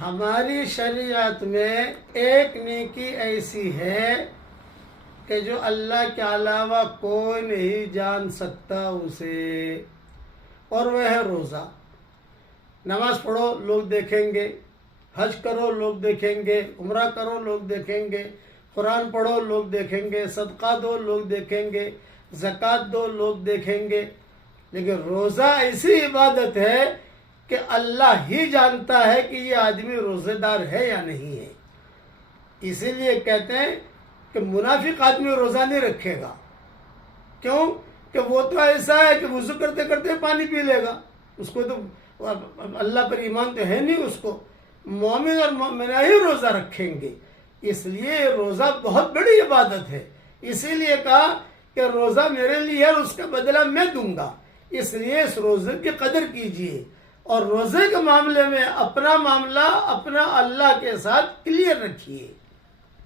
ہماری شریعت میں ایک نیکی ایسی ہے کہ جو اللہ کے علاوہ کوئی نہیں جان سکتا اسے، اور وہ ہے روزہ۔ نماز پڑھو لوگ دیکھیں گے، حج کرو لوگ دیکھیں گے، عمرہ کرو لوگ دیکھیں گے، قرآن پڑھو لوگ دیکھیں گے، صدقہ دو لوگ دیکھیں گے، زکوٰۃ دو لوگ دیکھیں گے۔ لیکن روزہ ایسی عبادت ہے کہ اللہ ہی جانتا ہے کہ یہ آدمی روزے دار ہے یا نہیں ہے۔ اسی لیے کہتے ہیں کہ منافق آدمی روزہ نہیں رکھے گا۔ کیوں؟ کہ وہ تو ایسا ہے کہ وضو کرتے کرتے پانی پی لے گا، اس کو تو اللہ پر ایمان تو ہے نہیں اس کو۔ مومن اور مومنہ ہی روزہ رکھیں گے۔ اس لیے روزہ بہت بڑی عبادت ہے، اسی لیے کہا کہ روزہ میرے لیے ہے اور اس کا بدلہ میں دوں گا۔ اس لیے اس روزے کی قدر کیجئے، اور روزے کے معاملے میں اپنا معاملہ اپنا اللہ کے ساتھ کلیئر رکھیے۔